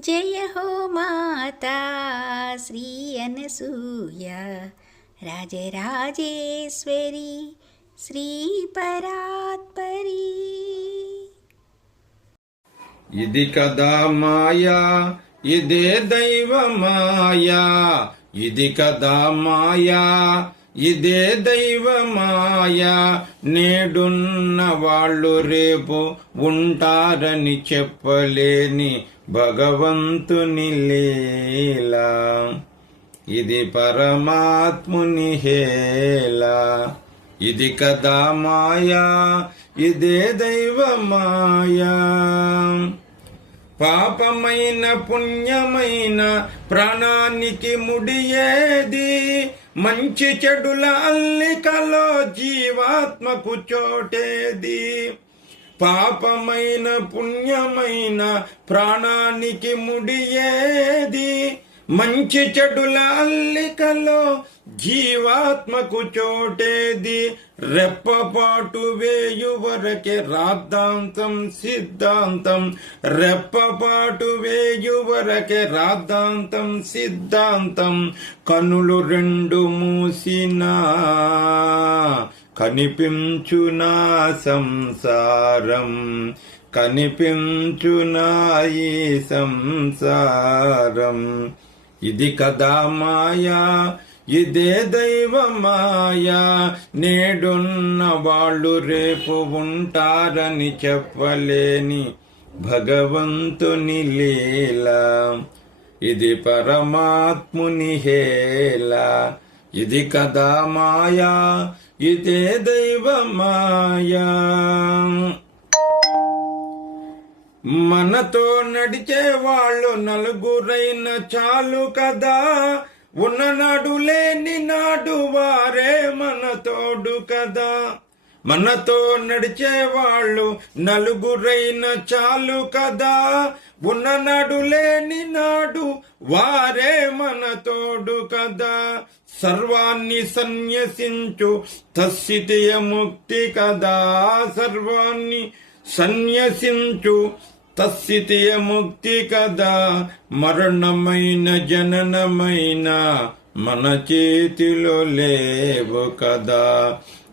జయ హో మాతా శ్రీ అనసూయ. రాజరాజేశ్వరి శ్రీ పరాత్పరి. ఇది కదా మాయా ఇదే దైవ మాయా. ఇది కదా మాయా ఇదే దైవ మాయ నేడున్న వాళ్ళు రేపు ఉంటారని చెప్పలేని భగవంతుని లీలా. ఇది పరమాత్ముని హేలా ఇది కదా మాయా ఇదే దైవ మాయా పాపమైన పుణ్యమైన ప్రాణానికి ముడియేది. మంచి చెడుల అల్లికలో జీవాత్మకు చోటేది. పాపమైన పుణ్యమైన ప్రాణానికి ముడియేది. మంచి చెడుల అల్లికలో జీవాత్మకు చోటేది. రెప్పపాటు వేయు వరకే రాద్ధాంతం సిద్ధాంతం. రెప్పపాటు వేయు వరకే రాద్ధాంతం సిద్ధాంతం. కనులు రెండు మూసినా కనిపించునా సంసారం. కనిపించునా ఈ సంసారం. ఇది కదా మాయా ఇదే దైవ మాయా. నేడున్న వాళ్ళు రేపు ఉంటారని చెప్పలేని భగవంతుని లీలా. ఇది పరమాత్ముని హేలా ఇది కదా మాయా ఇదే దైవ మాయా. మనతో నడిచే వాళ్ళు నలుగురైన చాలు కదా. ఉన్ననాడు లేని నాడు వారే మనతోడు కదా. మనతో నడిచే వాళ్ళు నలుగురైన చాలు కదా. ఉన్ననాడు లేని నాడు వారే మనతోడు కదా. సర్వాన్ని సన్యసించు తస్సితియ ముక్తి కదా. సర్వాన్ని సన్యసించు తస్సితియ ముక్తి కదా మరణమైన జననమైన మన చేతిలో లేవు కదా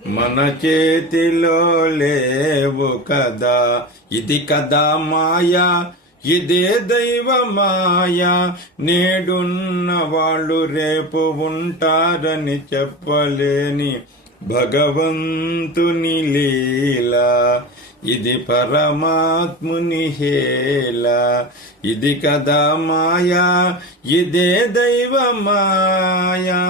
మన చేతిలో లేవు కదా. ఇది కదా మాయా ఇదే దైవ మాయా నేడున్న వాళ్ళు రేపు ఉంటారని చెప్పలేని భగవంతుని లీలా ఇది పరమాత్ముని హేలా ఇది కదా మాయా ఇదే దైవ మాయా.